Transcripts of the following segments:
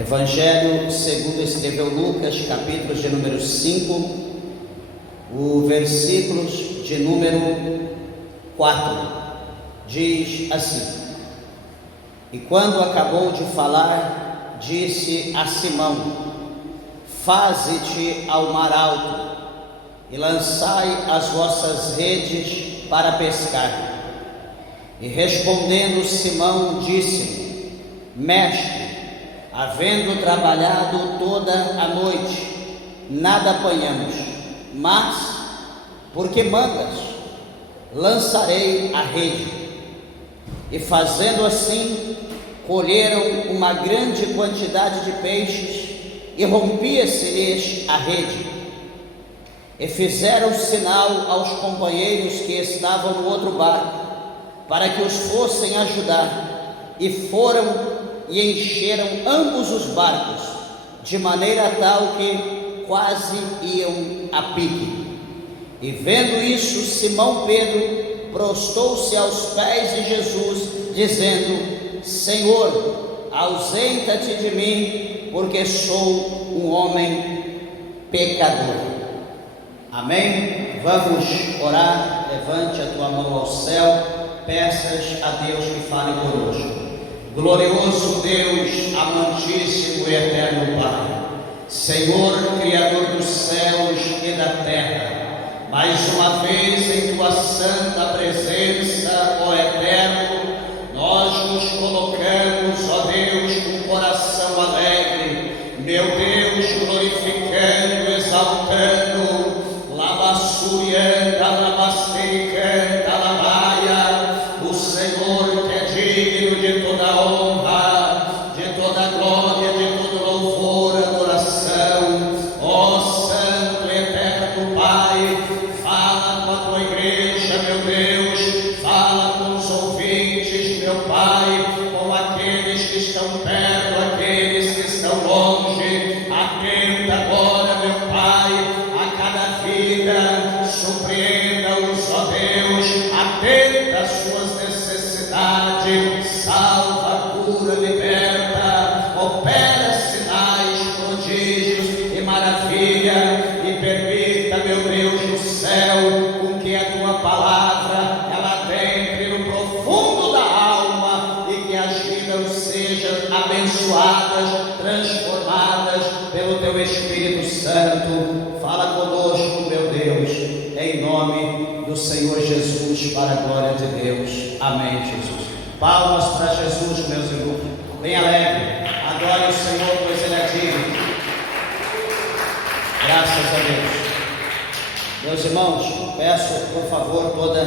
Evangelho segundo escreveu Lucas, capítulo de número 5, o versículos de número 4, diz assim: E quando acabou de falar, disse a Simão: Faze-te ao mar alto, e lançai as vossas redes para pescar. E respondendo Simão, disse: Mestre, havendo trabalhado toda a noite, nada apanhamos, mas, porque mandas, lançarei a rede. E fazendo assim, colheram uma grande quantidade de peixes, e rompia-se-lhes a rede. E fizeram sinal aos companheiros que estavam no outro barco, para que os fossem ajudar, e foram e encheram ambos os barcos, de maneira tal que quase iam a pique. E vendo isso, Simão Pedro prostou-se aos pés de Jesus, dizendo: Senhor, ausenta-te de mim, porque sou um homem pecador. Amém? Vamos orar. Levante a tua mão ao céu, peças a Deus que fale conosco. Glorioso Deus, amantíssimo e eterno Pai, Senhor, Criador dos céus e da terra, mais uma vez em Tua santa presença, ó Eterno, nós nos colocamos, ó Deus, com coração alegre, meu Deus, glorificando, exaltando, lamassurianda, lamastericanda, lamaia, o Senhor que é digno de toda honra, de toda glória, de todo louvor, adoração. Ó Santo e Eterno Pai, fala com a Tua igreja, meu Deus, fala com os ouvintes, meu Pai, com aqueles que estão perto, aqueles que estão longe. Atenta agora, meu Pai, a cada vida, surpreenda-os, ó Deus, atenta às suas necessidades, salva, cura, liberta, opera sinais, prodígios e maravilha, e permita, meu Deus do céu, com que a Tua palavra ela entre no profundo da alma e que as vidas sejam abençoadas, transformadas pelo Teu Espírito Santo. Fala conosco, meu Deus, em nome do Senhor Jesus, para a glória de Deus. Amém, Jesus. Palmas para Jesus, meus irmãos. Bem alegre. Adore o Senhor, pois Ele é digno. Graças a Deus. Meus irmãos, peço, por favor, toda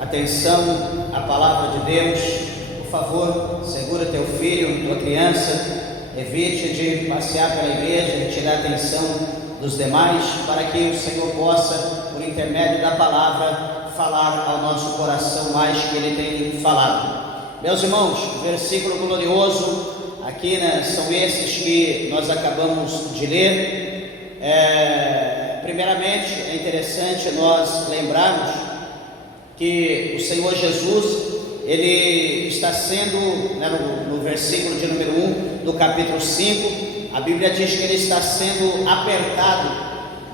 atenção à palavra de Deus. Por favor, segura teu filho, tua criança. Evite de passear pela igreja e tirar a atenção dos demais, para que o Senhor possa, por intermédio da palavra, falar ao nosso coração mais que Ele tem falado. Meus irmãos, versículo glorioso aqui, são esses que nós acabamos de ler. Primeiramente, é interessante nós lembrarmos que o Senhor Jesus, Ele está sendo, no versículo de número 1 do capítulo 5, a Bíblia diz que Ele está sendo apertado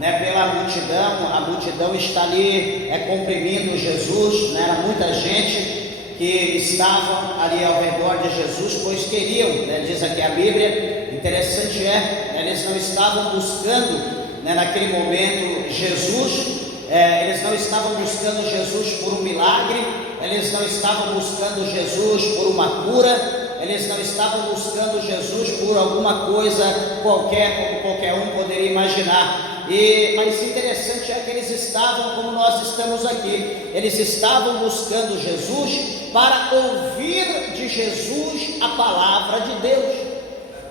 pela multidão. A multidão está ali comprimindo Jesus, era muita gente que estava ali ao redor de Jesus, pois queriam, diz aqui a Bíblia, interessante eles não estavam buscando, naquele momento Jesus, eles não estavam buscando Jesus por um milagre, eles não estavam buscando Jesus por uma cura, eles não estavam buscando Jesus por alguma coisa qualquer, como qualquer um poderia imaginar. Mas interessante é que eles estavam como nós estamos aqui, eles estavam buscando Jesus para ouvir de Jesus a palavra de Deus.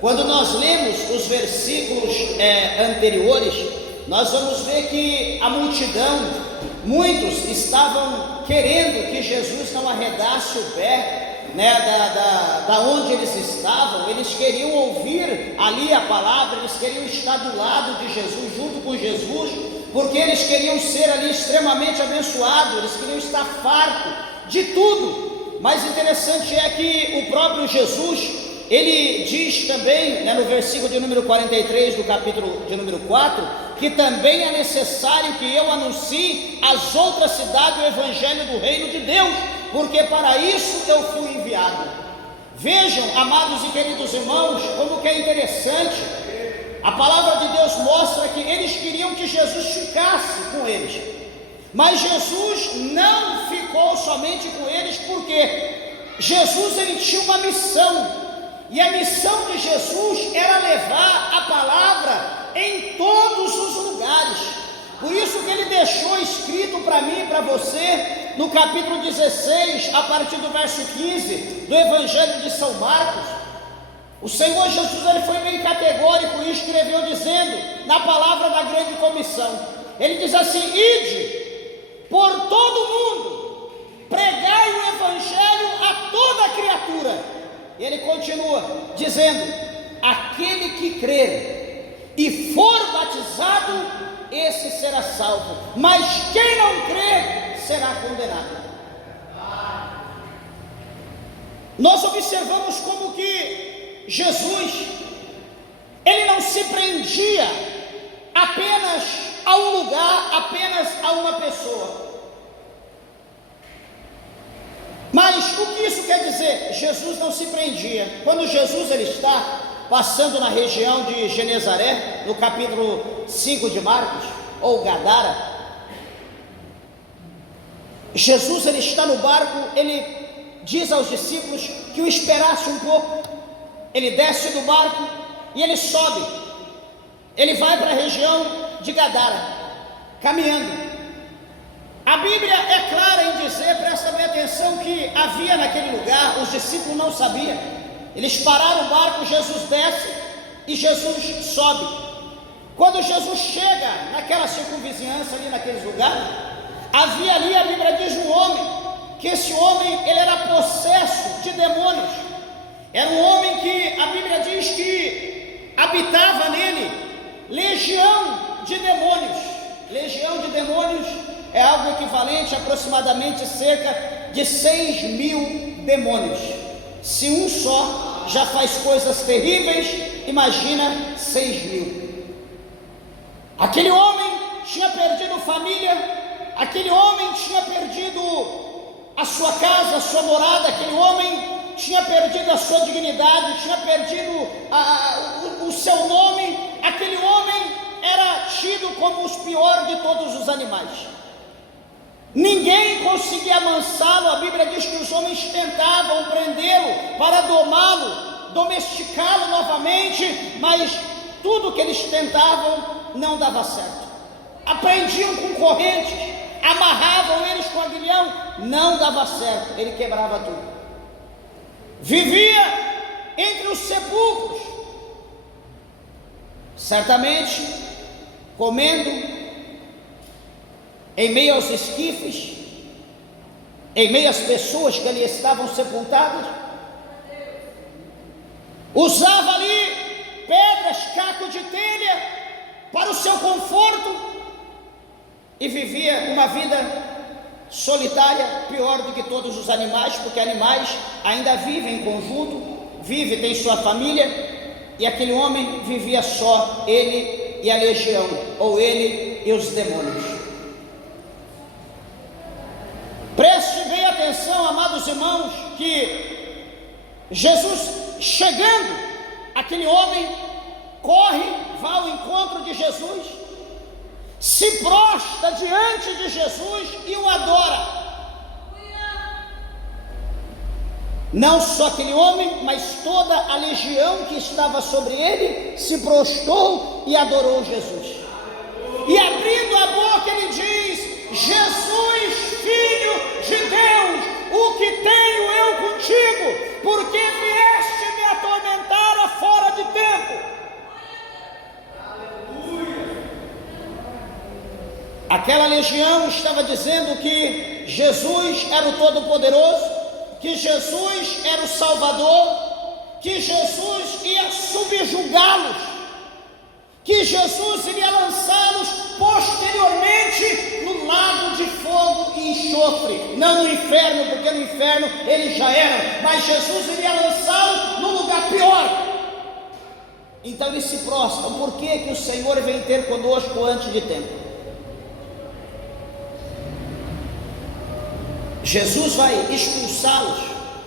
Quando nós lemos os versículos anteriores, nós vamos ver que a multidão, muitos estavam querendo que Jesus não arredasse o pé, da onde eles estavam. Eles queriam ouvir ali a palavra, eles queriam estar do lado de Jesus, junto com Jesus, porque eles queriam ser ali extremamente abençoados, eles queriam estar fartos de tudo. Mas interessante é que o próprio Jesus, ele diz também, no versículo de número 43 do capítulo de número 4, que também é necessário que eu anuncie às outras cidades o evangelho do reino de Deus, porque para isso eu fui enviado. Vejam, amados e queridos irmãos, como que é interessante. A palavra de Deus mostra que eles queriam que Jesus ficasse com eles, mas Jesus não ficou somente com eles, porque Jesus ele tinha uma missão, e a missão de Jesus era levar a palavra em todos os lugares. Por isso que ele deixou escrito para mim e para você, no capítulo 16, a partir do verso 15, do Evangelho de São Marcos, o Senhor Jesus ele foi bem categórico e escreveu dizendo, na palavra da grande comissão, ele diz assim: ide por todo mundo, pregai o Evangelho a toda criatura. E ele continua dizendo: aquele que crer e for batizado, esse será salvo, mas quem não crer será condenado. Nós observamos como que Jesus, ele não se prendia apenas a um lugar, apenas a uma pessoa. Mas o que isso quer dizer? Jesus não se prendia. Quando Jesus ele está passando na região de Genezaré, no capítulo 5 de Marcos, ou Gadara, Jesus ele está no barco, ele diz aos discípulos que o esperasse um pouco. Ele desce do barco e ele sobe, ele vai para a região de Gadara, caminhando. A Bíblia é clara em dizer, presta bem atenção, que havia naquele lugar, os discípulos não sabiam, eles pararam o barco, Jesus desce e Jesus sobe. Quando Jesus chega naquela circunvizinhança ali naqueles lugares, havia ali, a Bíblia diz, um homem, que esse homem ele era possesso de demônios. Era um homem que a Bíblia diz que habitava nele legião de demônios. Legião de demônios é algo equivalente a aproximadamente cerca de 6.000 demônios. Se um só já faz coisas terríveis, imagina 6.000. Aquele homem tinha perdido família, aquele homem tinha perdido a sua casa, a sua morada, aquele homem tinha perdido a sua dignidade, tinha perdido o seu nome. Aquele homem era tido como os piores de todos os animais. Ninguém conseguia amansá-lo. A Bíblia diz que os homens tentavam prendê-lo para domá-lo, domesticá-lo novamente, mas tudo que eles tentavam não dava certo. Aprendiam com correntes, amarravam eles com aguilhão, não dava certo, ele quebrava tudo. Vivia entre os sepulcros, certamente comendo em meio aos esquifes, em meio às pessoas que ali estavam sepultadas. Usava ali pedras, caco de telha para o seu conforto e vivia uma vida solitária, pior do que todos os animais, porque animais ainda vivem em conjunto, tem sua família, e aquele homem vivia só, ele e a legião, ou ele e os demônios. Preste bem atenção, amados irmãos, que Jesus chegando, aquele homem corre, vai ao encontro de Jesus, se prostra diante de Jesus e o adora. Não só aquele homem, mas toda a legião que estava sobre ele se prostrou e adorou Jesus. E abrindo a boca ele diz: Jesus, Filho de Deus, o que tenho eu contigo? Porque vieste me atormentar fora de tempo. Aquela legião estava dizendo que Jesus era o Todo-Poderoso, que Jesus era o Salvador, que Jesus ia subjugá-los, que Jesus iria lançá-los posteriormente no lago de fogo e enxofre, não no inferno, porque no inferno eles já eram, mas Jesus iria lançá-los no lugar pior. Então eles se prostram. Por que o Senhor vem ter conosco antes de tempo? Jesus vai expulsá-los,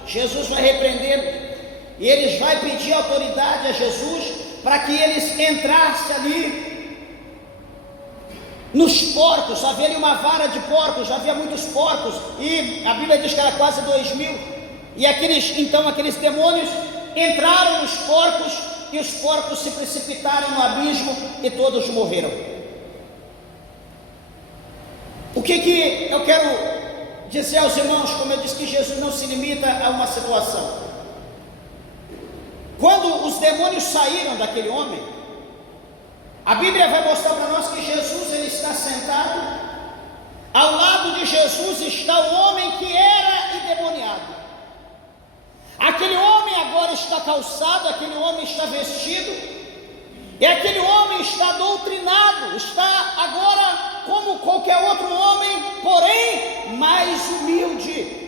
Jesus vai repreendê-los, e eles vão pedir autoridade a Jesus para que eles entrassem ali nos porcos. Havia ali uma vara de porcos, já havia muitos porcos, e a Bíblia diz que era quase 2000, e aqueles demônios entraram nos porcos, e os porcos se precipitaram no abismo, e todos morreram. O que eu quero dizer aos irmãos, como eu disse, que Jesus não se limita a uma situação. Quando os demônios saíram daquele homem, a Bíblia vai mostrar para nós que Jesus, ele está sentado, ao lado de Jesus está o homem que era endemoniado. Aquele homem agora está calçado, aquele homem está vestido, e aquele homem está doutrinado, está agora como qualquer outro homem, porém mais humilde,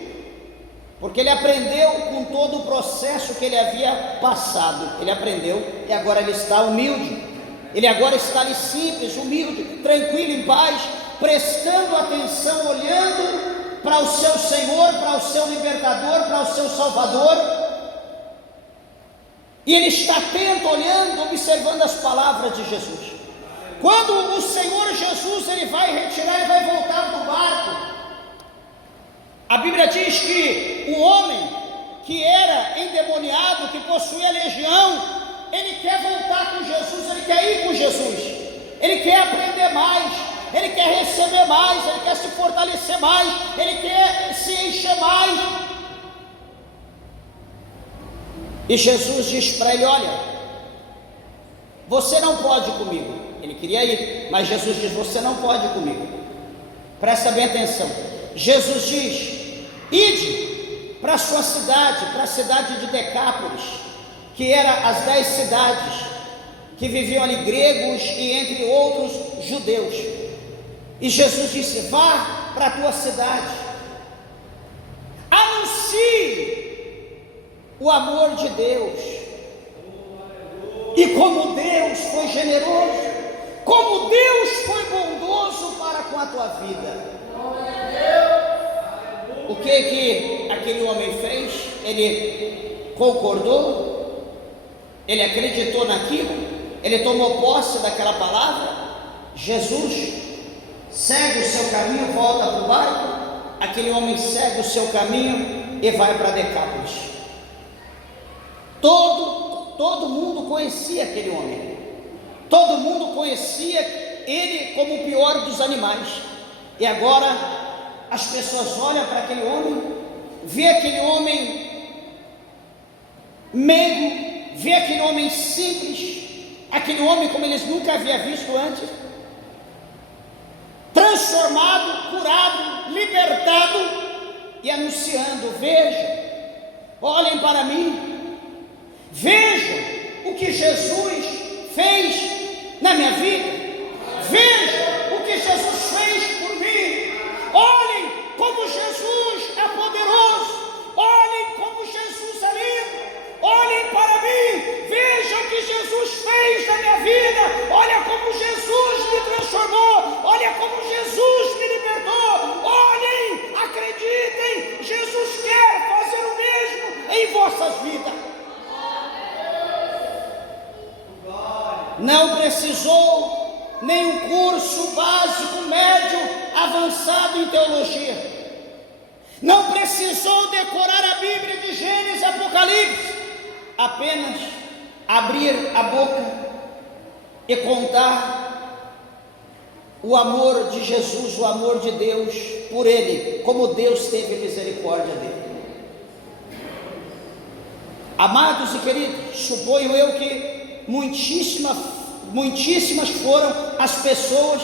porque ele aprendeu com todo o processo que ele havia passado. Ele aprendeu e agora ele está humilde, ele agora está ali simples, humilde, tranquilo, em paz, prestando atenção, olhando para o seu Senhor, para o seu libertador, para o seu Salvador, e ele está atento, olhando, observando as palavras de Jesus. Quando o Senhor Jesus ele vai retirar, ele vai voltar do barco, a Bíblia diz que o homem que era endemoniado, que possuía legião, ele quer voltar com Jesus, ele quer ir com Jesus, ele quer aprender mais, ele quer receber mais, ele quer se fortalecer mais, ele quer se encher mais. E Jesus diz para ele: olha, você não pode ir comigo. Ele queria ir, mas Jesus diz: você não pode ir comigo. Presta bem atenção. Jesus diz: ide para a sua cidade, para a cidade de Decápolis, que era as 10 cidades que viviam ali, gregos e entre outros judeus. E Jesus disse: vá para a tua cidade, anuncie o amor de Deus, e como Deus foi generoso, como Deus foi bondoso para com a tua vida. O que aquele homem fez? Ele concordou, ele acreditou naquilo, ele tomou posse daquela palavra. Jesus segue o seu caminho, volta para o barco, aquele homem segue o seu caminho e vai para Decápolis. Todo mundo conhecia aquele homem, todo mundo conhecia ele como o pior dos animais, e agora as pessoas olham para aquele homem, vê aquele homem meigo, vê aquele homem simples, aquele homem como eles nunca haviam visto antes, transformado, curado, libertado, e anunciando: veja, olhem para mim, vejam o que Jesus fez na minha vida, vejam o que Jesus fez por mim, olhem como Jesus é poderoso, olhem como Jesus é lindo, olhem para mim, vejam o que Jesus fez na minha vida, olha como Jesus me transformou, olha como Jesus me libertou, olhem, acreditem, Jesus quer fazer o mesmo em vossas vidas. Não precisou nenhum curso básico, médio, avançado em teologia, não precisou decorar a Bíblia de Gênesis e Apocalipse, apenas abrir a boca e contar o amor de Jesus, o amor de Deus por ele, como Deus teve misericórdia dele. Amados e queridos, suponho eu que muitíssimas foram as pessoas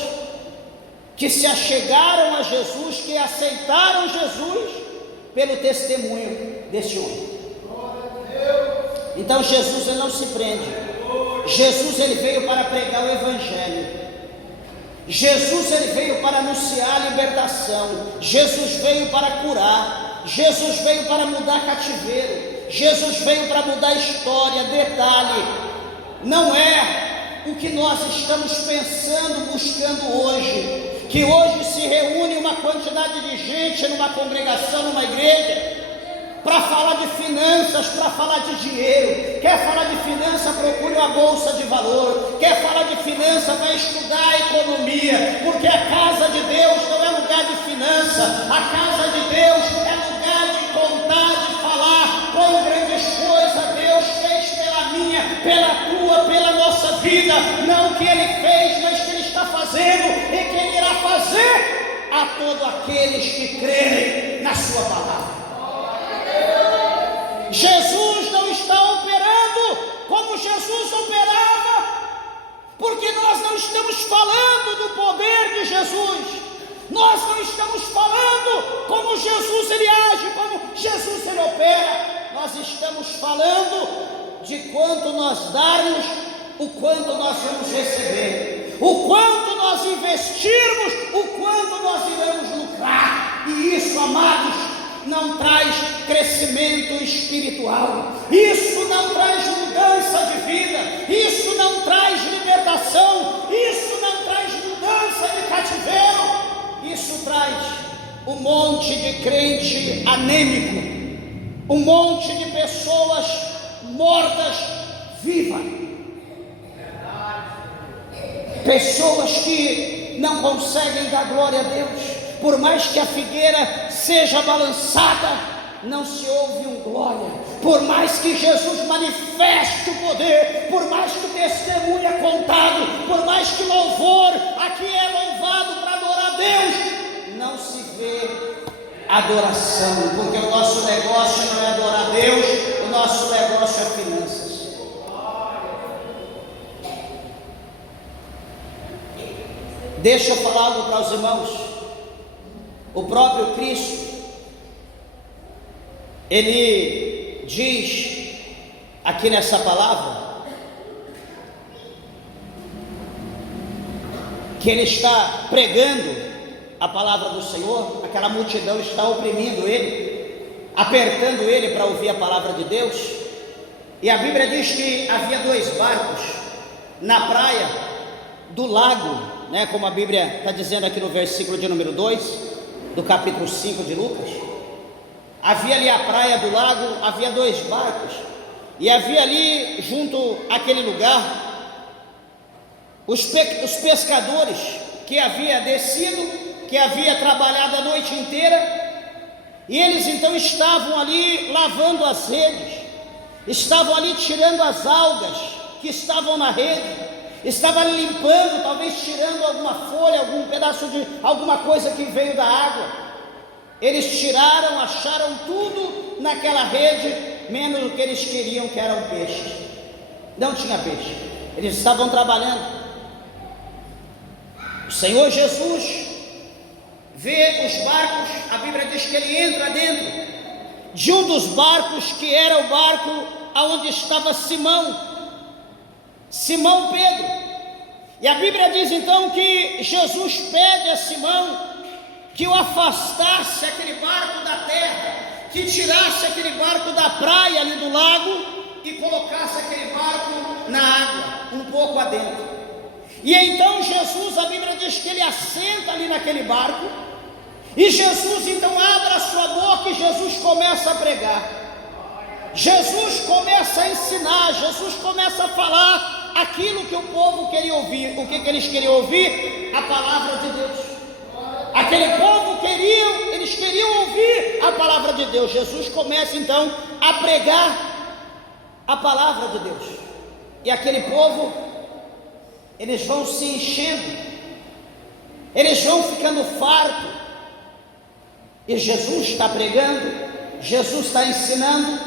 que se achegaram a Jesus, que aceitaram Jesus pelo testemunho desse homem. Então Jesus ele não se prende, Jesus ele veio para pregar o Evangelho, Jesus ele veio para anunciar a libertação, Jesus veio para curar, Jesus veio para mudar cativeiro, Jesus veio para mudar a história. Detalhe, não é o que nós estamos pensando, buscando hoje, que hoje se reúne uma quantidade de gente numa congregação, numa igreja, para falar de finanças, para falar de dinheiro. Quer falar de finança, procure uma bolsa de valor. Quer falar de finança, vai estudar a economia, porque a casa de Deus não é lugar de finança. A casa de Deus é lugar de contar, de falar quão grandes coisas Deus fez pela minha, pela tua, pela nossa vida. Não o que Ele fez, mas o que Ele está fazendo e que Ele irá fazer a todos aqueles que crerem na sua palavra. Jesus não está operando como Jesus operava, porque nós não estamos falando do poder de Jesus, nós não estamos falando como Jesus ele age, como Jesus ele opera. Nós estamos falando de quanto nós darmos, o quanto nós vamos receber, o quanto nós investirmos, o quanto nós iremos lucrar. E isso, amados, não traz crescimento espiritual, isso não traz mudança de vida, isso não traz libertação, isso não traz mudança de cativeiro, isso traz um monte de crente anêmico, um monte de pessoas mortas vivas, pessoas que não conseguem dar glória a Deus. Por mais que a figueira seja balançada, não se ouve um glória. Por mais que Jesus manifeste o poder, por mais que o testemunho é contado, por mais que o louvor aqui é louvado para adorar a Deus, não se vê adoração, porque o nosso negócio não é adorar a Deus, o nosso negócio é finanças. Deixa eu falar algo para os irmãos. O próprio Cristo, ele diz aqui nessa palavra que ele está pregando a palavra do Senhor. Aquela multidão está oprimindo ele, apertando ele para ouvir a palavra de Deus. E a Bíblia diz que havia 2 barcos na praia do lago, né, como a Bíblia está dizendo aqui no versículo de número 2 do capítulo 5 de Lucas. Havia ali a praia do lago, havia 2 barcos, e havia ali junto àquele lugar os pescadores que havia descido, que havia trabalhado a noite inteira, e eles então estavam ali lavando as redes, estavam ali tirando as algas que estavam na rede, estava limpando, talvez tirando alguma folha, algum pedaço de alguma coisa que veio da água. Eles tiraram, acharam tudo naquela rede, menos o que eles queriam, que eram peixes. Não tinha peixe, eles estavam trabalhando. O Senhor Jesus vê os barcos, a Bíblia diz que ele entra dentro de um dos barcos, que era o barco aonde estava Simão Pedro. E a Bíblia diz então que Jesus pede a Simão que o afastasse aquele barco da terra, que tirasse aquele barco da praia ali do lago e colocasse aquele barco na água, um pouco adentro. E então Jesus, a Bíblia diz que ele assenta ali naquele barco, e Jesus então abre a sua boca e Jesus começa a pregar. Jesus começa a ensinar, Jesus começa a falar aquilo que o povo queria ouvir. O que eles queriam ouvir? A palavra de Deus. Aquele povo eles queriam ouvir a palavra de Deus. Jesus começa então a pregar a palavra de Deus, e aquele povo, eles vão se enchendo, eles vão ficando fartos, e Jesus está pregando, Jesus está ensinando,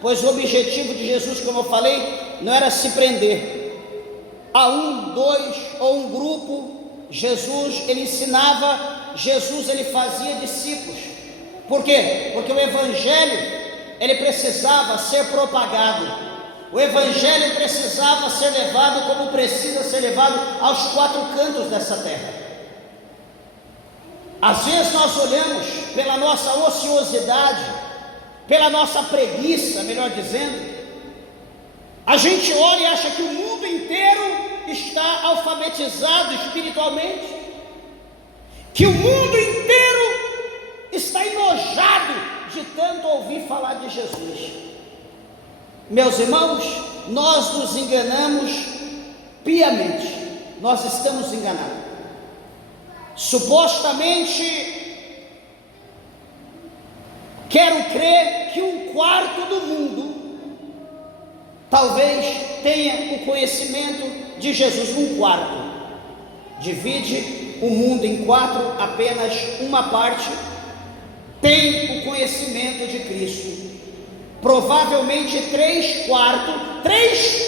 pois o objetivo de Jesus, como eu falei, não era se prender a 1, 2 ou um grupo. Jesus, ele ensinava, Jesus, ele fazia discípulos. Por quê? Porque o evangelho, ele precisava ser propagado, o evangelho precisava ser levado como precisa ser levado aos 4 cantos dessa terra. Às vezes nós olhamos pela nossa ociosidade, pela nossa preguiça, melhor dizendo, a gente olha e acha que o mundo inteiro está alfabetizado espiritualmente, que o mundo inteiro está enojado de tanto ouvir falar de Jesus. Meus irmãos, nós nos enganamos piamente, nós estamos enganados. Supostamente, quero crer que 1/4 do mundo talvez tenha o conhecimento de Jesus. 1/4 divide o mundo em 4, apenas uma parte tem o conhecimento de Cristo. Provavelmente 3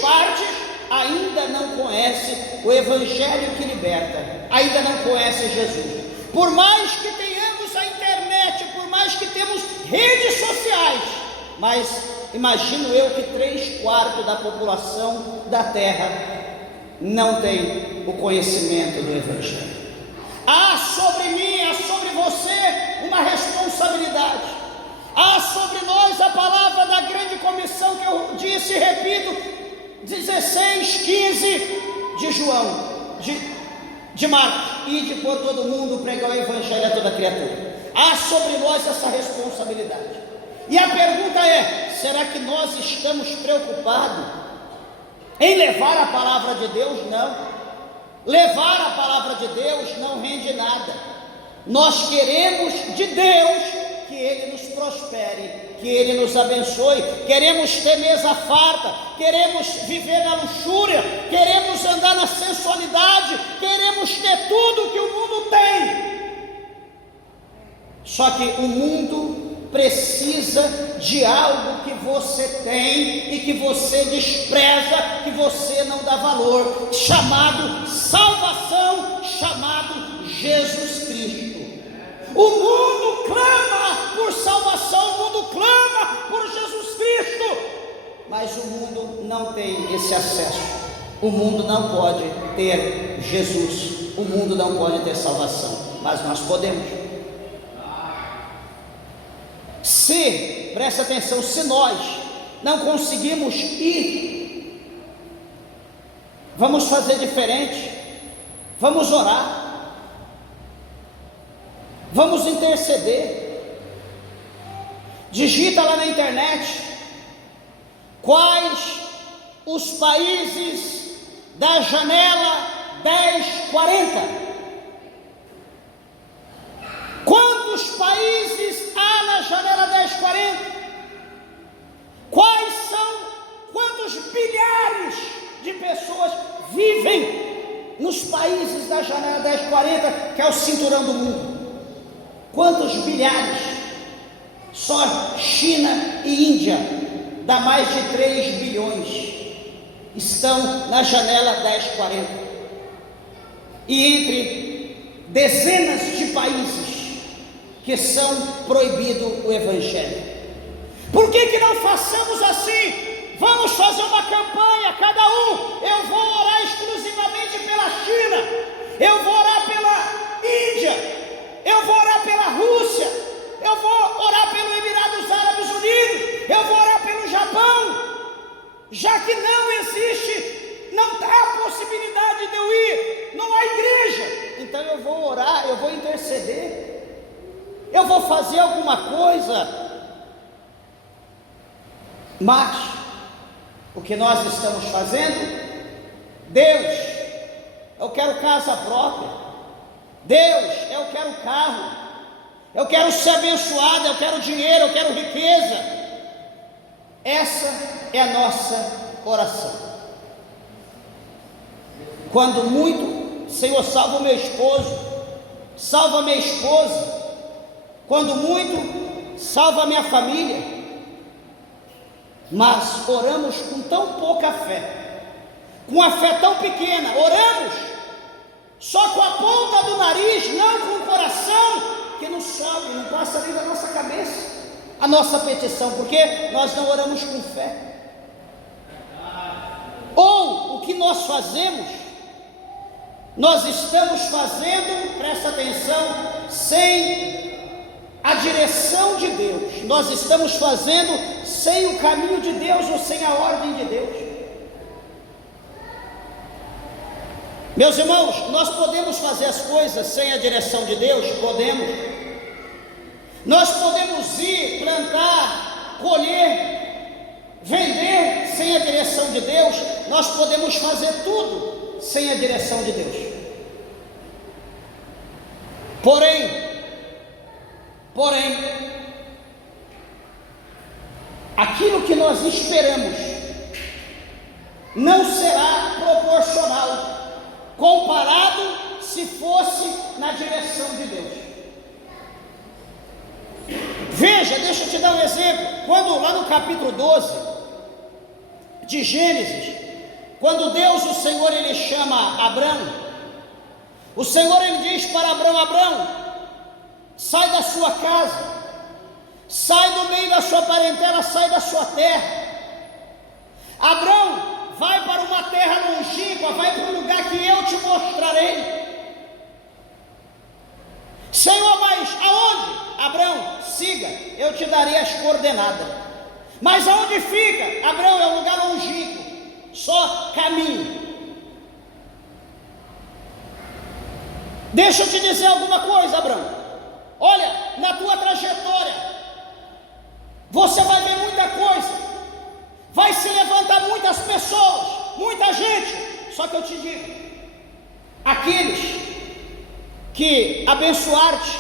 partes ainda não conhecem o Evangelho que liberta, ainda não conhecem Jesus. Por mais que tenhamos a internet, por mais que temos redes sociais, mas imagino eu que 3/4 da população da terra não tem o conhecimento do Evangelho. Há sobre mim, há sobre você uma responsabilidade. Há sobre nós a palavra da grande comissão que eu disse e repito, 16:15 de João, de Marcos, ide por todo mundo pregar o Evangelho a toda criatura. Há sobre nós essa responsabilidade. E a pergunta é: será que nós estamos preocupados em levar a palavra de Deus? Não. Levar a palavra de Deus não rende nada. Nós queremos de Deus que Ele nos prospere, que Ele nos abençoe. Queremos ter mesa farta, queremos viver na luxúria, queremos andar na sensualidade, queremos ter tudo que o mundo tem. Só que o mundo precisa de algo que você tem e que você despreza, que você não dá valor, chamado salvação, chamado Jesus Cristo. O mundo clama por salvação, o mundo clama por Jesus Cristo, mas o mundo não tem esse acesso. O mundo não pode ter Jesus, o mundo não pode ter salvação, mas nós podemos. Presta atenção, se nós não conseguimos ir, vamos fazer diferente, vamos orar, vamos interceder. Digita lá na internet quais os países da janela 1040. Quantos países há na janela 1040? Quantos bilhares de pessoas vivem nos países da janela 1040, que é o cinturão do mundo? Quantos bilhares? Só China e Índia dá mais de 3 bilhões, estão na janela 1040. E entre dezenas de países que são proibido o Evangelho. Por que não façamos assim? Vamos fazer uma campanha, cada um. Eu vou orar exclusivamente pela China, eu vou orar pela Índia, eu vou orar pela Rússia, eu vou orar pelo Emirados Árabes Unidos, eu vou orar pelo Japão. Já que não existe, não há possibilidade de eu ir, não há igreja, então eu vou orar, eu vou interceder, eu vou fazer alguma coisa. Mas o que nós estamos fazendo? Deus, eu quero casa própria. Deus, eu quero carro. Eu quero ser abençoado, eu quero dinheiro, eu quero riqueza. Essa é a nossa oração. Quando muito, Senhor, salva o meu esposo, salva a minha esposa. Quando muito, salva a minha família. Mas oramos com tão pouca fé, com a fé tão pequena, oramos só com a ponta do nariz, não com o coração, que não sobe, não passa ali da nossa cabeça a nossa petição, porque nós não oramos com fé. Ou o que nós fazemos, nós estamos fazendo, presta atenção, sem a direção de Deus, nós estamos fazendo sem o caminho de Deus ou sem a ordem de Deus. Meus irmãos, nós podemos fazer as coisas sem a direção de Deus? Podemos. Nós podemos ir, plantar, colher, vender sem a direção de Deus? Nós podemos fazer tudo sem a direção de Deus. Porém, aquilo que nós esperamos não será proporcional comparado se fosse na direção de Deus. Veja, deixa eu te dar um exemplo. Quando lá no capítulo 12 de Gênesis, quando Deus, o Senhor, ele chama Abrão, o Senhor, ele diz para Abrão: Abrão, sai da sua casa, sai do meio da sua parentela, sai da sua terra. Abrão, vai para uma terra longínqua, vai para um lugar que eu te mostrarei. Senhor, mas aonde? Abrão, siga, eu te darei as coordenadas. Mas aonde fica? Abrão, é um lugar longínquo, só caminho. Deixa eu te dizer alguma coisa, Abrão. Olha, na tua trajetória, você vai ver muita coisa, vai se levantar muitas pessoas, muita gente. Só que eu te digo, aqueles que abençoar-te,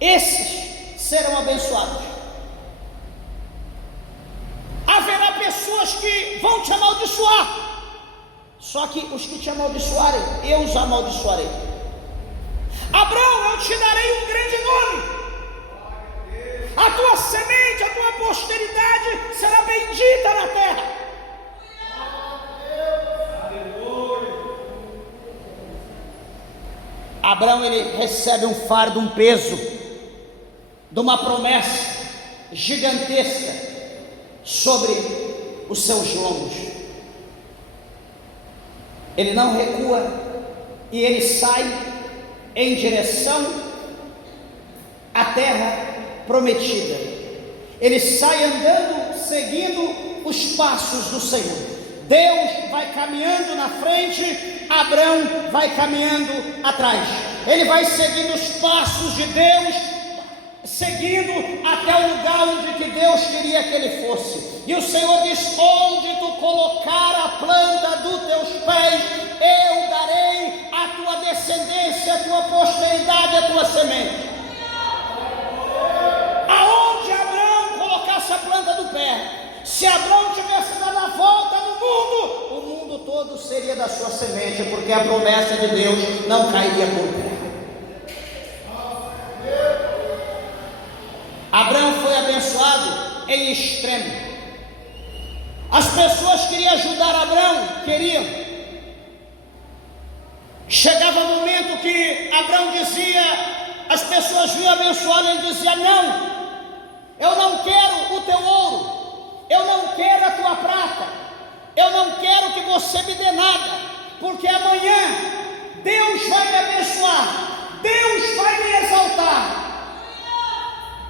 esses serão abençoados. Haverá pessoas que vão te amaldiçoar, só que os que te amaldiçoarem, eu os amaldiçoarei. Abraão, eu te darei um grande nome, a tua semente, a tua posteridade será bendita na terra. Abraão, ele recebe um fardo, um peso de uma promessa gigantesca sobre os seus lombos. Ele não recua e ele sai em direção à terra prometida. Ele sai andando, seguindo os passos do Senhor. Deus vai caminhando na frente, Abrão vai caminhando atrás. Ele vai seguindo os passos de Deus, seguindo até o lugar onde que Deus queria que ele fosse. E o Senhor diz: onde tu colocar a planta dos teus pés, eu darei a tua descendência, a tua posteridade, a tua semente. Aonde Abrão colocasse a planta do pé, se Abrão tivesse dado a volta no mundo, o mundo todo seria da sua semente, porque a promessa de Deus não cairia por terra. Abrão foi abençoado em extremo. As pessoas queriam ajudar Abrão, queriam. Chegava um momento que Abrão dizia, as pessoas vinham abençoar, ele dizia: não, eu não quero o teu ouro, eu não quero a tua prata, eu não quero que você me dê nada, porque amanhã Deus vai me abençoar, Deus vai me exaltar.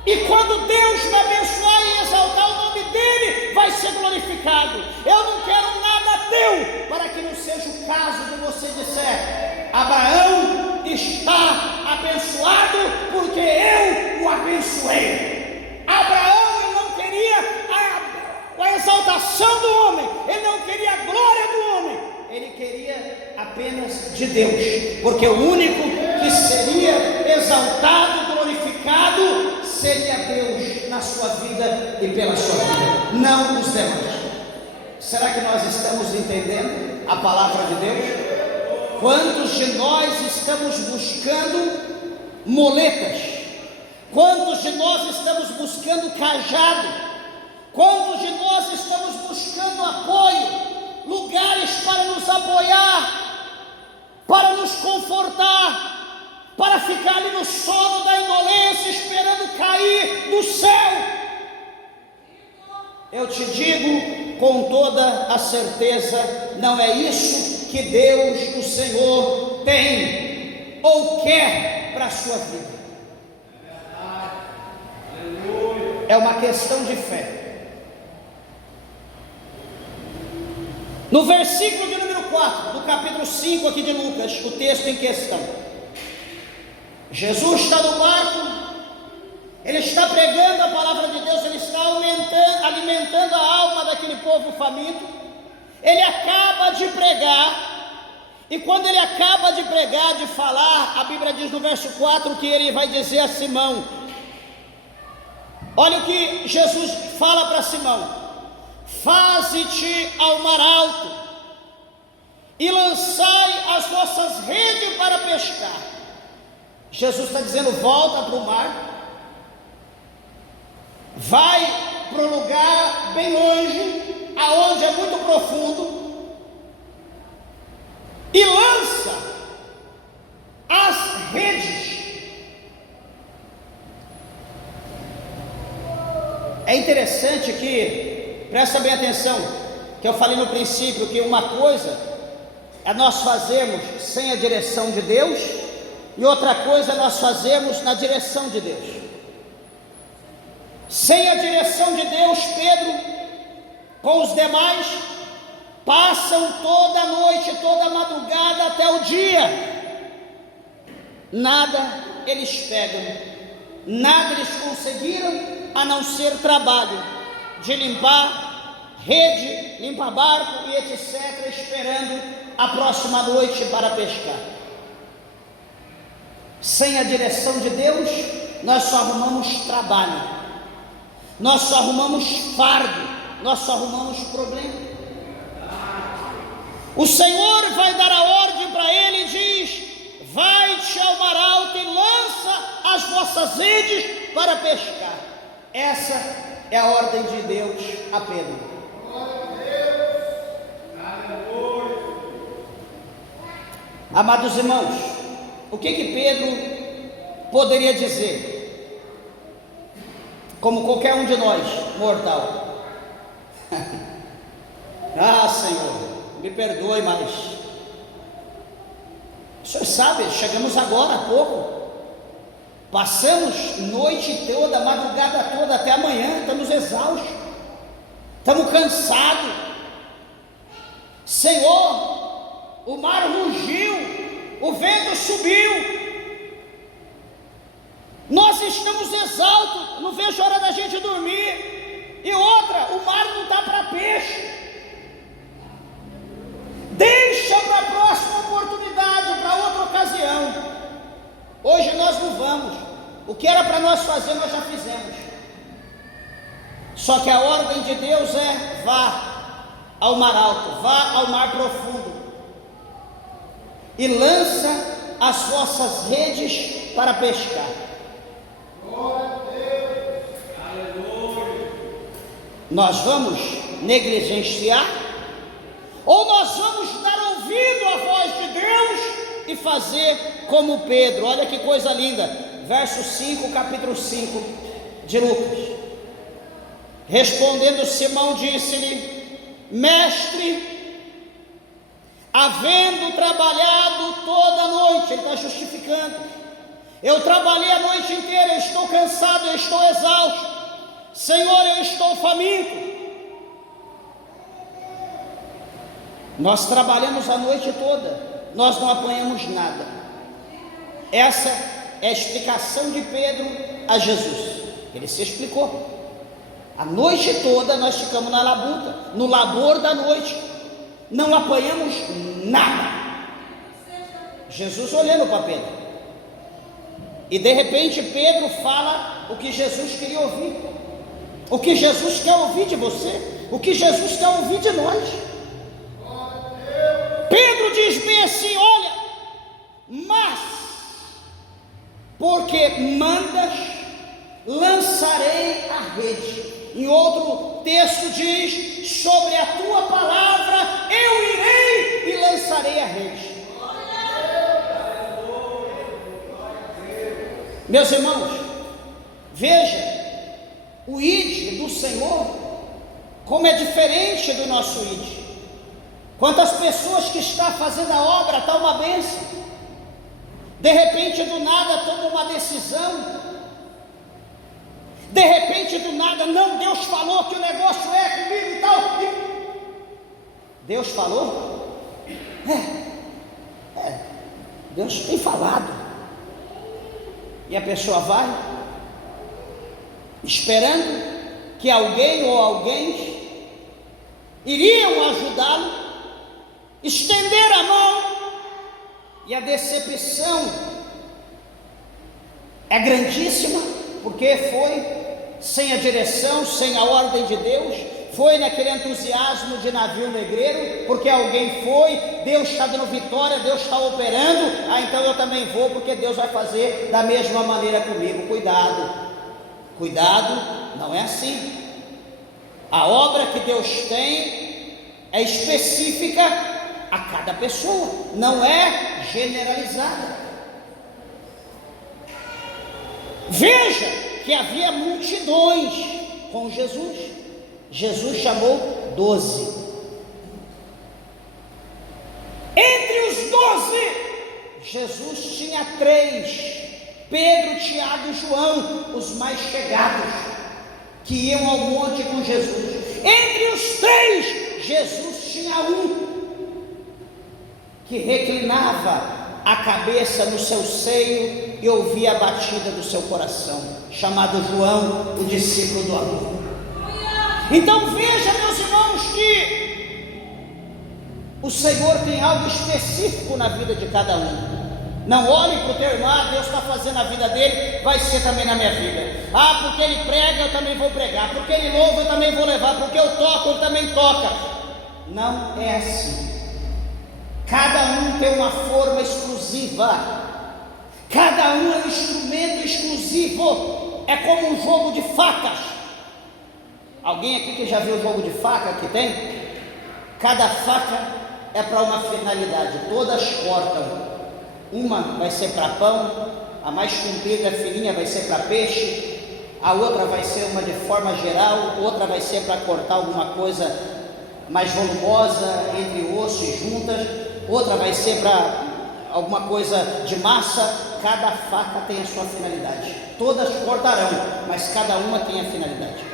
E quando Deus me abençoar e exaltar, o nome dele vai ser glorificado. Eu não quero nada teu, para que não seja o caso de você disser: Abraão está abençoado porque eu o abençoei. Abraão, ele não queria a exaltação do homem, ele não queria a glória do homem, ele queria apenas de Deus, porque o único que seria exaltado, glorificado, seria Deus na sua vida e pela sua vida, não os demais. Será que nós estamos entendendo a palavra de Deus? Quantos de nós estamos buscando moletas? Quantos de nós estamos buscando cajado? Quantos de nós estamos buscando apoio, lugares para nos apoiar, para nos confortar, para ficar ali no sono da indolência, esperando cair do céu? Eu te digo com toda a certeza, não é isso que Deus, o Senhor, tem ou quer para a sua vida. é uma questão de fé. No versículo de número 4, do capítulo 5 aqui de Lucas, o texto em questão, Jesus está no barco, ele está pregando a palavra de Deus, ele está alimentando a alma daquele povo faminto. Ele acaba de pregar, e quando ele acaba de pregar, de falar, a Bíblia diz no verso 4 que ele vai dizer a Simão, olha o que Jesus fala para Simão: faze-te ao mar alto e lançai as vossas redes para pescar. Jesus está dizendo: volta para o mar, vai para um lugar bem longe, aonde é muito profundo, e lança as redes. É interessante que, presta bem atenção, que eu falei no princípio que uma coisa é nós fazermos sem a direção de Deus, e outra coisa é nós fazermos na direção de Deus. Sem a direção de Deus, Pedro com os demais passam toda a noite, toda a madrugada até o dia, nada eles pegam, nada eles conseguiram, a não ser trabalho de limpar rede, limpar barco e etc., esperando a próxima noite para pescar. Sem a direção de Deus, nós só arrumamos trabalho, nós só arrumamos fardo, nós só arrumamos problema. O Senhor vai dar a ordem para ele e diz: vai-te ao mar alto e lança as vossas redes para pescar. Essa é a ordem de Deus a Pedro. Amados irmãos, o que Pedro poderia dizer? Como qualquer um de nós, mortal: ah, Senhor, me perdoe, mas o Senhor sabe, chegamos agora há pouco, passamos noite toda, madrugada toda, até amanhã, estamos exaustos, estamos cansados. Senhor, o mar rugiu, o vento subiu, nós estamos exaustos, não vejo a hora da gente dormir. E outra, o mar não está para peixe. Deixa para a próxima oportunidade, para outra ocasião. Hoje nós não vamos. O que era para nós fazer, nós já fizemos. Só que a ordem de Deus é: vá ao mar alto, vá ao mar profundo e lança as vossas redes para pescar. Nós vamos negligenciar, ou nós vamos dar ouvido à voz de Deus e fazer como Pedro? Olha que coisa linda, verso 5, capítulo 5 de Lucas. Respondendo Simão, disse-lhe: mestre, havendo trabalhado toda a noite, ele está justificando, eu trabalhei a noite inteira, eu estou cansado, eu estou exausto, Senhor, eu estou faminto. Nós trabalhamos a noite toda, nós não apanhamos nada. Essa é a explicação de Pedro a Jesus. Ele se explicou. A noite toda nós ficamos na labuta, no labor da noite, não apanhamos nada. Jesus olhando para Pedro, e de repente Pedro fala o que Jesus queria ouvir, o que Jesus quer ouvir de você, o que Jesus quer ouvir de nós. Pedro diz bem assim: olha, mas porque mandas, lançarei a rede. Em outro texto diz: sobre a tua palavra eu irei e lançarei a rede. Meus irmãos, veja o ide do Senhor, como é diferente do nosso ide. Quantas pessoas que está fazendo a obra, está uma bênção, de repente do nada toma uma decisão, De repente, do nada, não, Deus falou que o negócio é comigo e tal. Deus falou? Deus tem falado. E a pessoa vai, esperando que alguém ou alguém iriam ajudá-lo, estender a mão, e a decepção é grandíssima, porque foi sem a direção, sem a ordem de Deus, foi naquele entusiasmo de navio negreiro, porque alguém foi, Deus está dando vitória, Deus está operando, então eu também vou, porque Deus vai fazer da mesma maneira comigo. Cuidado, não é assim. A obra que Deus tem é específica a cada pessoa, não é generalizada. Veja que havia multidões com Jesus. Jesus chamou 12. Entre os 12, Jesus tinha 3: Pedro, Tiago e João, os mais chegados, que iam ao monte com Jesus. Entre os 3, Jesus tinha um que reclinava a cabeça no seu seio e ouvia a batida do seu coração, chamado João, o discípulo do amor. Então veja, meus irmãos, que o Senhor tem algo específico na vida de cada um. Não olhe para o teu irmão, Deus está fazendo a vida dele, vai ser também na minha vida. Porque ele prega, eu também vou pregar. Porque ele louva, eu também vou levar. Porque eu toco, ele também toca. Não é assim. Cada um tem uma forma exclusiva. Cada um é um instrumento exclusivo. É como um jogo de facas. Alguém aqui que já viu o jogo de faca que tem? Cada faca é para uma finalidade. Todas cortam. Uma vai ser para pão, a mais comprida, fininha, vai ser para peixe, a outra vai ser uma de forma geral, outra vai ser para cortar alguma coisa mais volumosa, entre osso e juntas, outra vai ser para alguma coisa de massa. Cada faca tem a sua finalidade. Todas cortarão, mas cada uma tem a finalidade.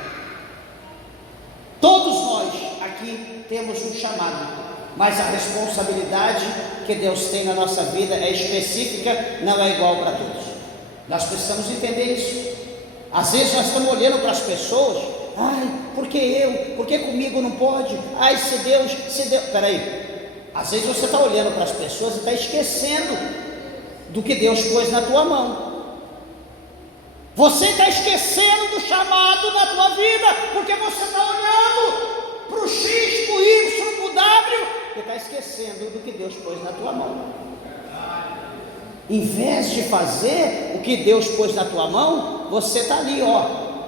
Todos nós aqui temos um chamado, mas a responsabilidade que Deus tem na nossa vida é específica, não é igual para todos. Nós precisamos entender isso. Às vezes nós estamos olhando para as pessoas, por que eu? Por que comigo não pode? Se Deus, peraí, às vezes você está olhando para as pessoas e está esquecendo do que Deus pôs na tua mão. Você está esquecendo do chamado na tua vida, porque você está olhando para o X, para o Y, para o W, e está esquecendo do que Deus pôs na tua mão. Em vez de fazer o que Deus pôs na tua mão, você está ali,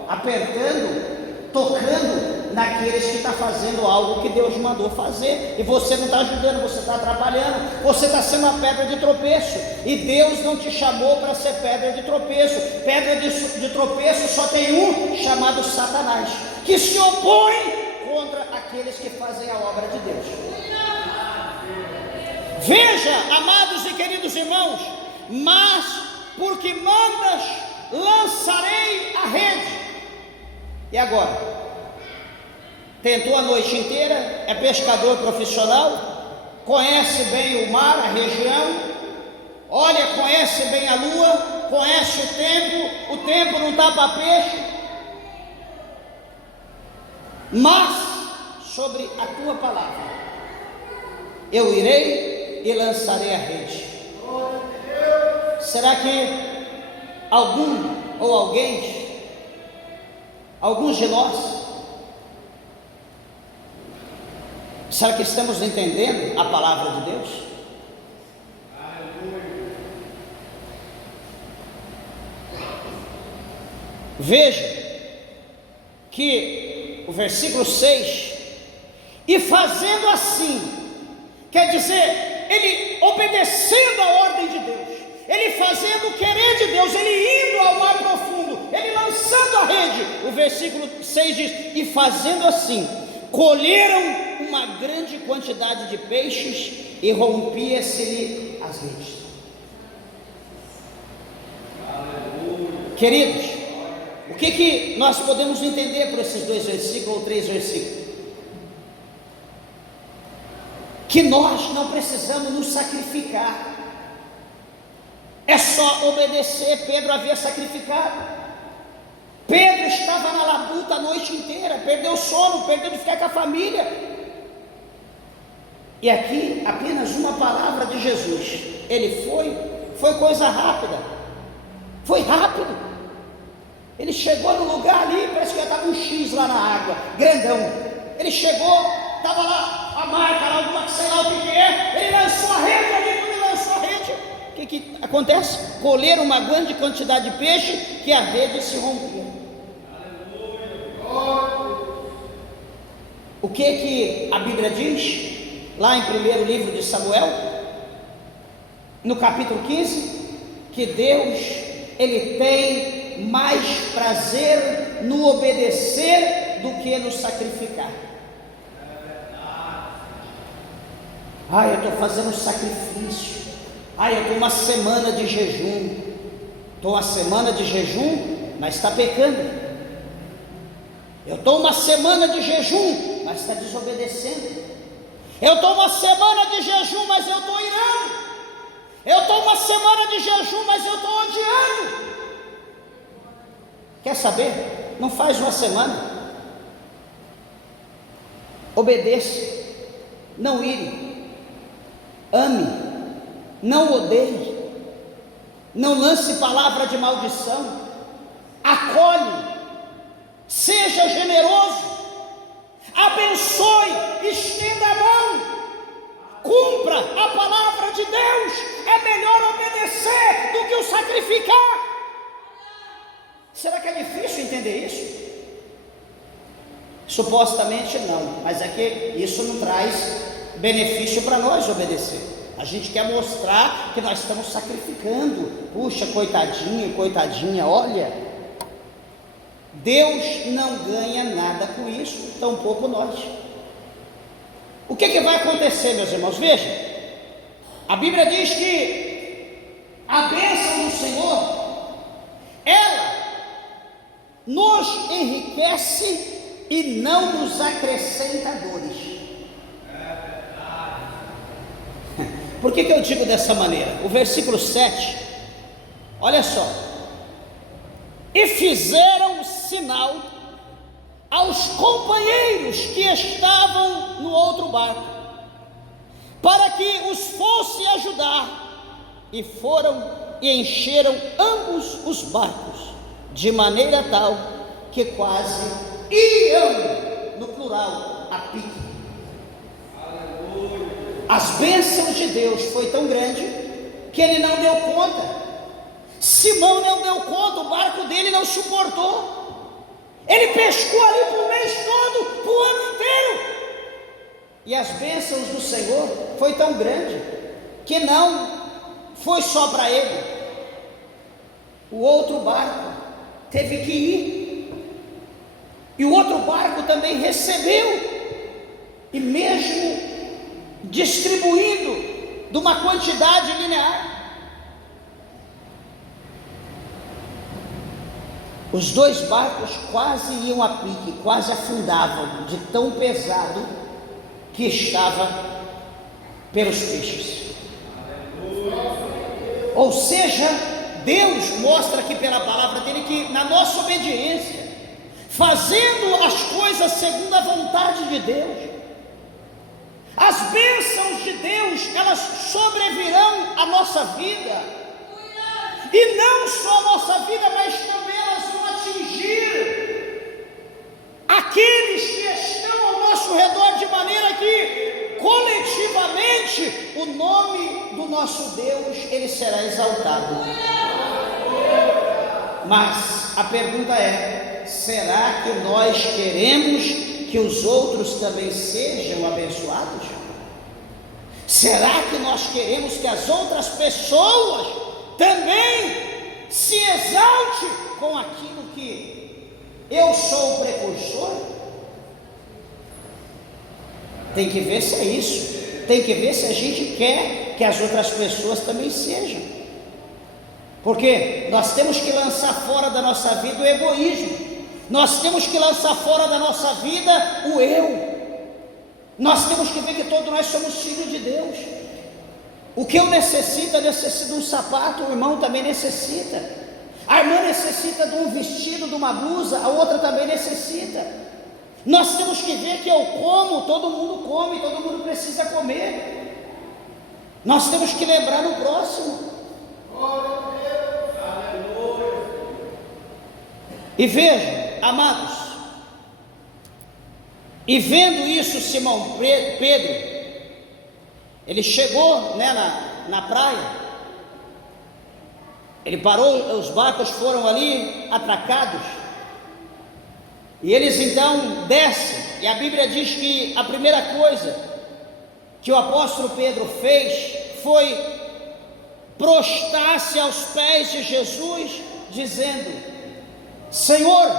apertando, tocando naqueles que estão fazendo algo que Deus mandou fazer, e você não está ajudando, você está atrapalhando, você está sendo uma pedra de tropeço, e Deus não te chamou para ser pedra de tropeço. Pedra de tropeço só tem um, chamado Satanás, que se opõe contra aqueles que fazem a obra de Deus. Veja, amados e queridos irmãos, mas porque mandas, lançarei a rede. E agora? Tentou a noite inteira, é pescador profissional, conhece bem o mar, a região, conhece bem a lua, conhece o tempo não está para peixe, mas sobre a tua palavra eu irei e lançarei a rede. Será que algum ou alguns de nós, será que estamos entendendo a palavra de Deus? Veja que o versículo 6, e fazendo assim, quer dizer, ele obedecendo a ordem de Deus, ele fazendo o querer de Deus, ele indo ao mar profundo, ele lançando a rede. O versículo 6 diz, e fazendo assim, colheram uma grande quantidade de peixes e rompia-se-lhe as redes. Queridos, O que nós podemos entender por esses 2 versículos ou 3 versículos? Que nós não precisamos nos sacrificar, é só obedecer. Pedro havia sacrificado. Pedro estava na labuta a noite inteira, perdeu o sono, perdeu de ficar com a família. E aqui apenas uma palavra de Jesus. Ele foi coisa rápida, foi rápido. Ele chegou no lugar ali, parece que já estava um X lá na água, grandão. Ele chegou, estava lá a marca, lá, alguma, sei lá o que é. Ele lançou a rede ali, quando ele lançou a rede, o que acontece? Colheram uma grande quantidade de peixe, que a rede se rompia. O que a Bíblia diz? Lá em 1º livro de Samuel, no capítulo 15, que Deus, Ele tem mais prazer no obedecer do que no sacrificar. Eu estou fazendo um sacrifício, eu estou uma semana de jejum, mas está pecando. Eu estou uma semana de jejum, mas está desobedecendo. Eu estou uma semana de jejum, mas eu estou irando. Eu estou uma semana de jejum, mas eu estou odiando. Quer saber? Não faz uma semana. Obedeça. Não ire. Ame. Não odeie. Não lance palavra de maldição. Acolhe. Seja generoso. Abençoe, estenda a mão, cumpra a palavra de Deus. É melhor obedecer do que o sacrificar. Será que é difícil entender isso? Supostamente não, mas é que isso não traz benefício para nós obedecer. A gente quer mostrar que nós estamos sacrificando. Puxa, coitadinho, coitadinha, olha. Deus não ganha nada com isso, tampouco nós. O que vai acontecer, meus irmãos? Vejam, a Bíblia diz que a bênção do Senhor, ela nos enriquece e não nos acrescenta dores. Por que eu digo dessa maneira? O versículo 7, olha só. E fizeram sinal aos companheiros que estavam no outro barco, para que os fosse ajudar, e foram e encheram ambos os barcos, de maneira tal que quase iam, no plural, a pique. As bênçãos de Deus foi tão grande que ele não deu conta. Simão não deu conta, o barco dele não suportou. Ele pescou ali por o mês todo, por o ano inteiro. E as bênçãos do Senhor foi tão grande que não foi só para ele. O outro barco teve que ir. E o outro barco também recebeu. E mesmo distribuindo de uma quantidade linear, os dois barcos quase iam a pique, quase afundavam de tão pesado que estava pelos peixes. Ou seja, Deus mostra aqui pela palavra dele que na nossa obediência, fazendo as coisas segundo a vontade de Deus, as bênçãos de Deus, elas sobrevirão à nossa vida, e não só a nossa vida, mas também elas vão atingir aqueles que estão ao nosso redor, de maneira que coletivamente o nome do nosso Deus, ele será exaltado. Mas a pergunta é: será que nós queremos que os outros também sejam abençoados? Será que nós queremos que as outras pessoas também se exalte com aquilo que eu sou o precursor? Tem que ver se é isso. Tem que ver se a gente quer que as outras pessoas também sejam. Porque nós temos que lançar fora da nossa vida o egoísmo, nós temos que lançar fora da nossa vida o eu. Nós temos que ver que todos nós somos filhos de Deus. O que eu necessito de um sapato, o irmão também necessita. A irmã necessita de um vestido, de uma blusa, a outra também necessita. Nós temos que ver que eu como, todo mundo come, todo mundo precisa comer. Nós temos que lembrar no próximo. E vejam, amados, e vendo isso, Simão Pedro, ele chegou, na praia, ele parou, os barcos foram ali atracados, e eles então descem, e a Bíblia diz que a primeira coisa que o apóstolo Pedro fez foi prostrar-se aos pés de Jesus, dizendo: Senhor,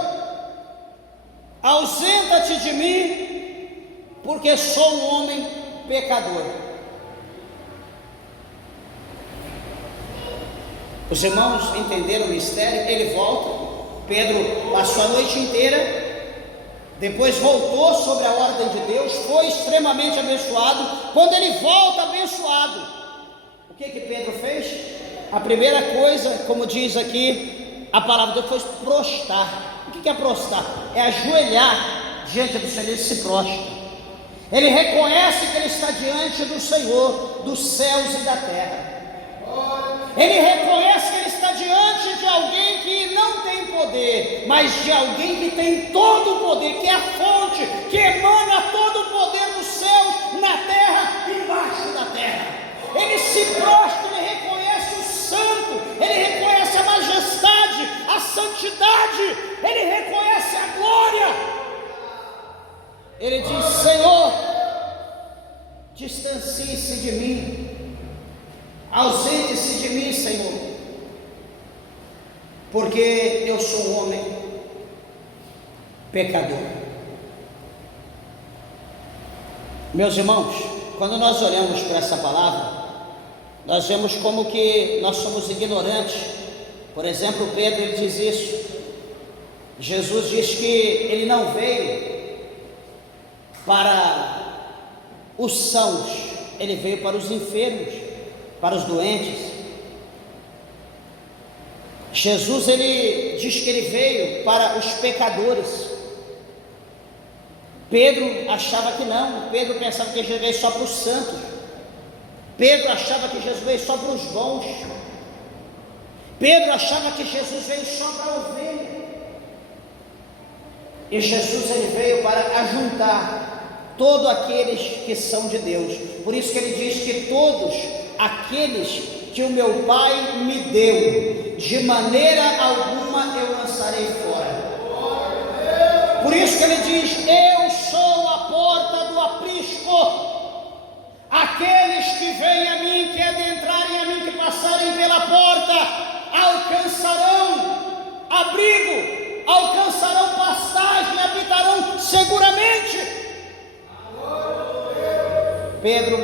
ausenta-te de mim, porque sou um homem pecador. Os irmãos entenderam o mistério. Ele volta, Pedro passou a noite inteira, depois voltou sobre a ordem de Deus, foi extremamente abençoado. Quando ele volta abençoado, o que Pedro fez? A primeira coisa, como diz aqui a palavra de Deus, foi prostrar. O que é prostrar? É ajoelhar diante do Senhor. Ele se prostra, ele reconhece que ele está diante do Senhor dos céus e da terra. Ele reconhece que ele está diante de alguém que não tem poder, mas de alguém que tem todo o poder, que é a fonte, que emana todo o poder dos céus, na terra e embaixo da terra. Ele se prostra, ele reconhece o santo, ele reconhece a majestade, a santidade, ele reconhece a glória. Ele diz: Senhor, distancie-se de mim, ausente-se de mim, Senhor, porque eu sou um homem pecador. Meus irmãos, quando nós olhamos para essa palavra, nós vemos como que nós somos ignorantes. Por exemplo, Pedro, ele diz isso. Jesus diz que ele não veio para os sãos, ele veio para os enfermos, para os doentes. Jesus, ele diz que ele veio para os pecadores. Pedro achava que não. Pedro pensava que Jesus veio só para os santos. Pedro achava que Jesus veio só para os bons. Pedro achava que Jesus veio só para a ovelha. E Jesus, ele veio para ajuntar todos aqueles que são de Deus. Por isso que ele diz que todos aqueles que o meu Pai me deu, de maneira alguma eu lançarei fora. Por isso que ele diz: eu sou a porta do aprisco. Aqueles que vêm a mim, que adentrarem a mim, que passarem pela porta, alcançarão abrigo, alcançarão pastagem, habitarão seguramente. Pedro,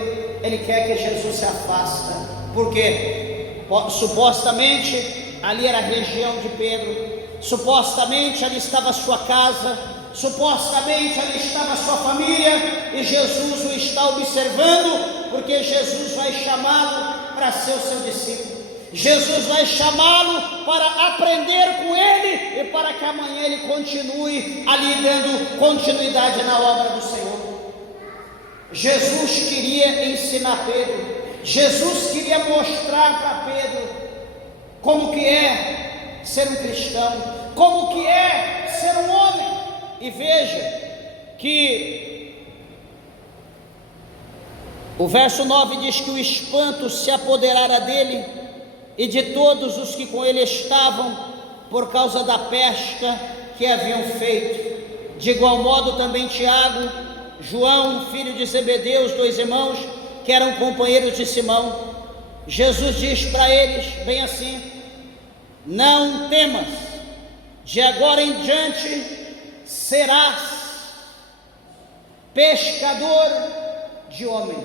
ele quer que Jesus se afasta, porque supostamente ali era a região de Pedro, supostamente ali estava a sua casa, supostamente ali estava a sua família, e Jesus o está observando, porque Jesus vai chamá-lo para ser o seu discípulo. Jesus vai chamá-lo para aprender com ele, e para que amanhã ele continue ali dando continuidade na obra do Senhor. Jesus queria ensinar Pedro, Jesus queria mostrar para Pedro como que é ser um cristão, como que é ser um homem. E veja que o verso 9 diz que o espanto se apoderara dele e de todos os que com ele estavam, por causa da pesca que haviam feito. De igual modo também Tiago, João, filho de Zebedeu, os dois irmãos, que eram companheiros de Simão. Jesus diz para eles bem assim: não temas, de agora em diante serás pescador de homem.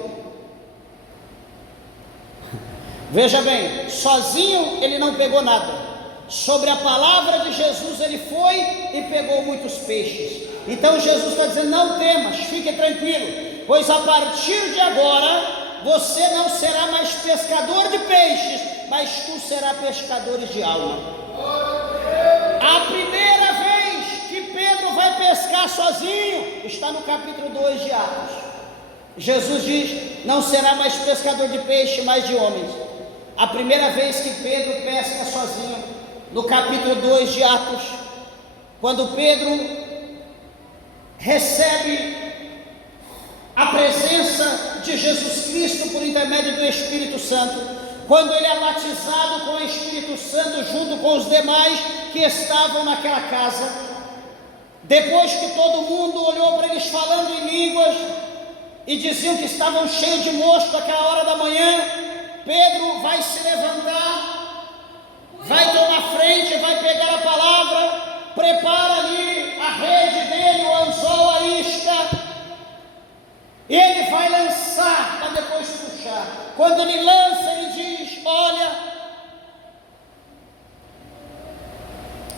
Veja bem, sozinho ele não pegou nada. Sobre a palavra de Jesus ele foi e pegou muitos peixes. Então Jesus está dizendo: não temas, fique tranquilo, pois a partir de agora você não será mais pescador de peixes, mas tu serás pescador de alma. A primeira vez que Pedro vai pescar sozinho está no capítulo 2 de Atos. Jesus diz: não será mais pescador de peixe, mas de homens. A primeira vez que Pedro pesca sozinho, no capítulo 2 de Atos, quando Pedro recebe a presença de Jesus Cristo por intermédio do Espírito Santo, quando ele é batizado com o Espírito Santo junto com os demais que estavam naquela casa, depois que todo mundo olhou para eles falando em línguas e diziam que estavam cheios de mosco àquela hora da manhã, Pedro vai se levantar, vai tomar frente, vai pegar a palavra, prepara ali a rede dele, o anzol, a isca, ele vai lançar para depois puxar. Quando ele lança, ele diz: olha,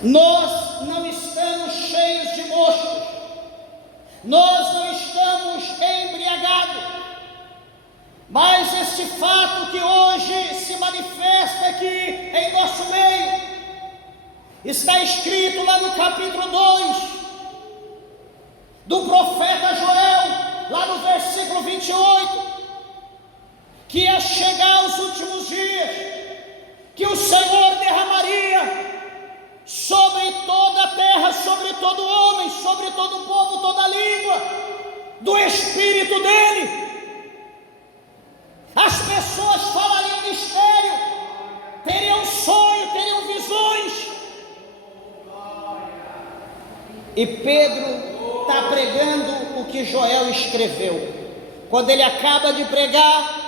nós não estamos cheios de moscos, nós não estamos embriagados, mas esse fato que hoje se manifesta aqui em nosso meio, está escrito lá no capítulo 2 do profeta Joel, lá no versículo 28, que ia chegar os últimos dias, que o Senhor derramaria sobre toda a terra, sobre todo homem, sobre todo povo, toda língua, do Espírito dele. As pessoas falariam mistério, teriam sonho, teriam visões. E Pedro está pregando o que Joel escreveu. Quando ele acaba de pregar,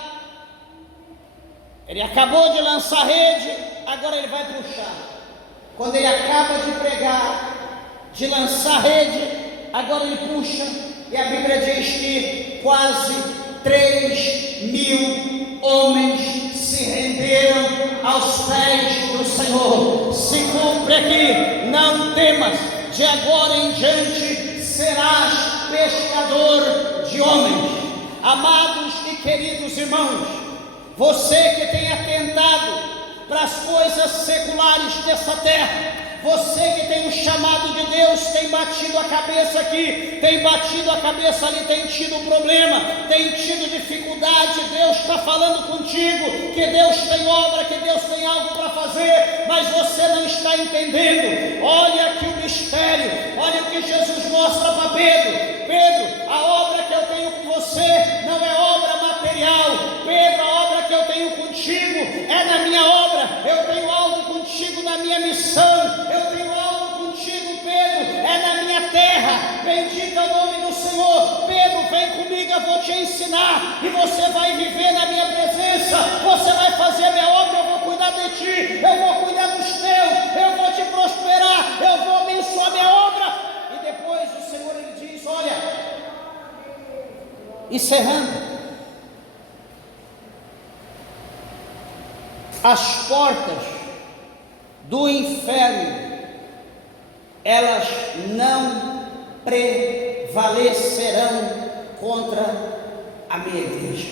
ele acabou de lançar rede, agora ele vai puxar. Quando ele acaba de pregar, de lançar rede, agora ele puxa. E a Bíblia diz que quase 3.000 homens se renderam aos pés do Senhor. Se cumpre aqui: não temas, de agora em diante serás pescador de homens. Amados e queridos irmãos, você que tem atentado para as coisas seculares dessa terra, você que tem o chamado de Deus, tem batido a cabeça aqui, tem batido a cabeça ali, tem tido problema, tem tido dificuldade, Deus está falando contigo, que Deus tem obra, que Deus tem algo para fazer, mas você não está entendendo. Olha aqui o mistério, olha o que Jesus mostra para Pedro. Pedro, a obra que eu tenho com você não é obra material. Pedro, a obra que eu tenho contigo é na minha obra. Eu tenho algo contigo na minha missão. Eu tenho algo contigo, Pedro, é na minha terra. Bendito é o nome do Senhor. Pedro, vem comigo, eu vou te ensinar, e você vai viver na minha presença. Você vai fazer a minha obra, eu vou cuidar de ti, eu vou cuidar dos teus, eu vou te prosperar, eu vou abençoar a minha obra. E depois o Senhor ele diz: olha, encerrando, as portas do inferno, elas não prevalecerão contra a minha igreja.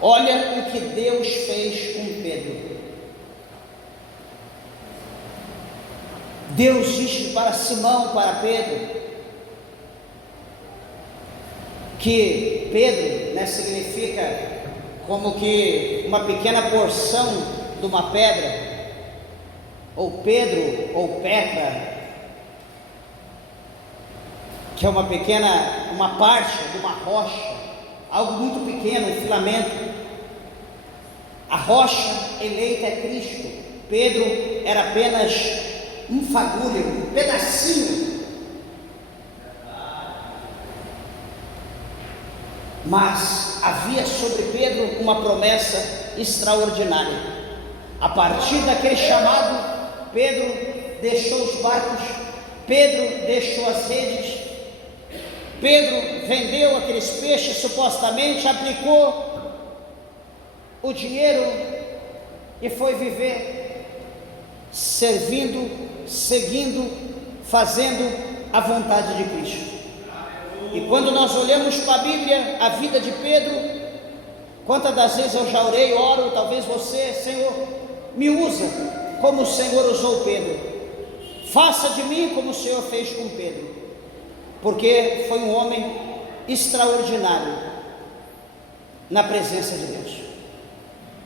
Olha o que Deus fez com Pedro. Deus disse para Simão, para Pedro, que Pedro, né, significa como que uma pequena porção de uma pedra, ou Pedro, ou Petra, que é uma parte de uma rocha, algo muito pequeno, um filamento. A rocha eleita é Cristo. Pedro era apenas um fagulho, um pedacinho. Mas havia sobre Pedro uma promessa extraordinária. A partir daquele chamado, Pedro deixou os barcos, Pedro deixou as redes, Pedro vendeu aqueles peixes supostamente, aplicou o dinheiro e foi viver servindo, seguindo, fazendo a vontade de Cristo. E quando nós olhamos para a Bíblia, a vida de Pedro, quantas das vezes eu já orei, oro, talvez você, Senhor, me usa como o Senhor usou Pedro, faça de mim como o Senhor fez com Pedro, porque foi um homem extraordinário na presença de Deus.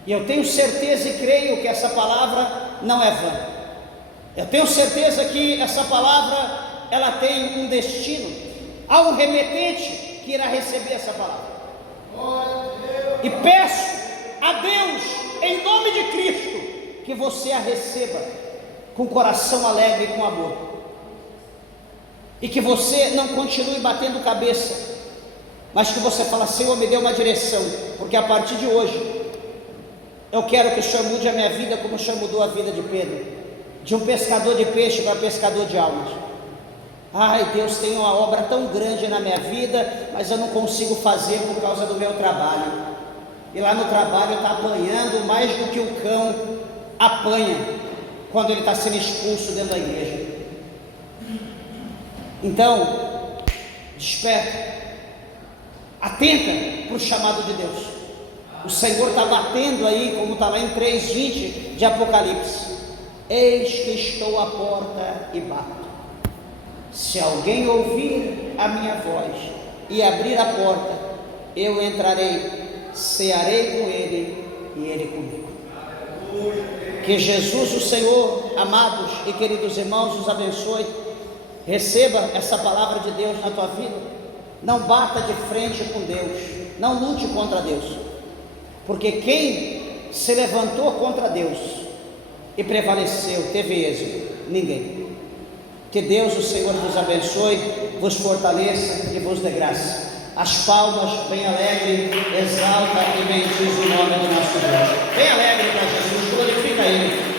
E eu tenho certeza e creio que essa palavra não é vã. Eu tenho certeza que essa palavra, ela tem um destino. Há um remetente que irá receber essa palavra. E peço a Deus, em nome de Cristo, que você a receba com coração alegre e com amor. E que você não continue batendo cabeça, mas que você fale: Senhor, me dê uma direção, porque a partir de hoje eu quero que o Senhor mude a minha vida como o Senhor mudou a vida de Pedro, de um pescador de peixe para pescador de almas. Ai, Deus, tem uma obra tão grande na minha vida, mas eu não consigo fazer por causa do meu trabalho. E lá no trabalho está apanhando mais do que o cão apanha quando ele está sendo expulso dentro da igreja. Então, desperta, atenta para o chamado de Deus. O Senhor está batendo aí, como está lá em 3:20 de Apocalipse: eis que estou à porta e bato. Se alguém ouvir a minha voz e abrir a porta, eu entrarei, cearei com ele e ele comigo. Que Jesus, o Senhor, amados e queridos irmãos, os abençoe. Receba essa palavra de Deus na tua vida. Não bata de frente com Deus, não lute contra Deus, porque quem se levantou contra Deus e prevaleceu, teve êxito? Ninguém. Que Deus, o Senhor, vos abençoe, vos fortaleça e vos dê graça. As palmas, bem alegre, exalta e bendiz o nome do nosso Deus. Bem alegre para Jesus, glorifica Ele.